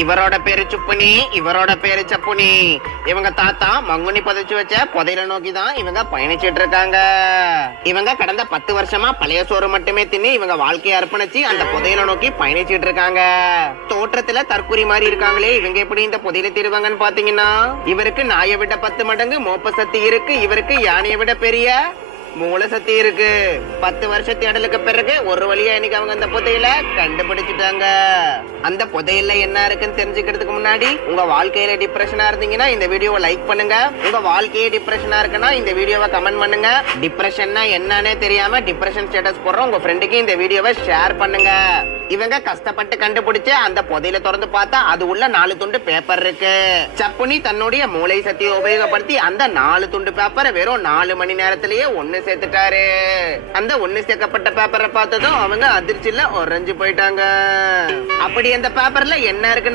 இவரோட பேரு சுப்புனி, இவரோட பேரு சப்புனி. இவங்க தாத்தா மங்குனி புதைச்சு வச்ச புதையில நோக்கிதான் இவங்க பயணிச்சிட்டு இருக்காங்க. இவங்க கடந்த 10 வருஷமா பழைய சோறு மட்டுமே தின்னு இவங்க வாழ்க்கையை அர்ப்பணிச்சு அந்த புதையில நோக்கி பயணிச்சிட்டு இருக்காங்க. தோற்றத்துல தற்குறி மாதிரி இருக்காங்களே, இவங்க எப்படி இந்த புதையில தீருவாங்கன்னு பாத்தீங்கன்னா, இவருக்கு நாயை விட 10 மடங்கு மோப்ப சக்தி இருக்கு, இவருக்கு யானையை விட பெரிய மூல சக்தி இருக்கு. 10 வருஷ தேடலுக்கு பிறகு ஒரு வழியா இன்னைக்கு அவங்க அந்த புதையில கண்டுபிடிச்சிட்டாங்க. அந்த புதையில என்ன இருக்குன்னு தெரிஞ்சுக்கிறதுக்கு முன்னாடி, உங்க வாழ்க்கையில டிப்ரெஷனா இருந்தீங்கன்னா இந்த வீடியோவை லைக் பண்ணுங்க. உங்க வாழ்க்கையே டிப்ரெஷனா இருக்குன்னா இந்த வீடியோவை கமெண்ட் பண்ணுங்க. டிப்ரெஷன்னா என்னன்னே தெரியாம டிப்ரெஷன் ஸ்டேட்டஸ் போடுற உங்க ஃப்ரெண்டுக்கு இந்த வீடியோவை ஷேர் பண்ணுங்க. இவங்க கஷ்டப்பட்டு கண்டுபிடிச்சு அந்த புதையில திறந்து பார்த்தா அது உள்ள 4 துண்டு பேப்பர் இருக்கு. சப்புனி தன்னுடைய மூளை சக்தியை உபயோகப்படுத்தி அந்த 4 துண்டு பேப்பரை வெறும் 4 மணி நேரத்திலேயே ஒண்ணு சேர்த்துட்டாரு. அந்த ஒண்ணு சேர்க்கப்பட்ட பேப்பரை பார்த்ததும் அவங்க அதிர்ச்சியில உறைஞ்சு போயிட்டாங்க. அப்படி அந்த பேப்பர்ல என்ன இருக்குன்னு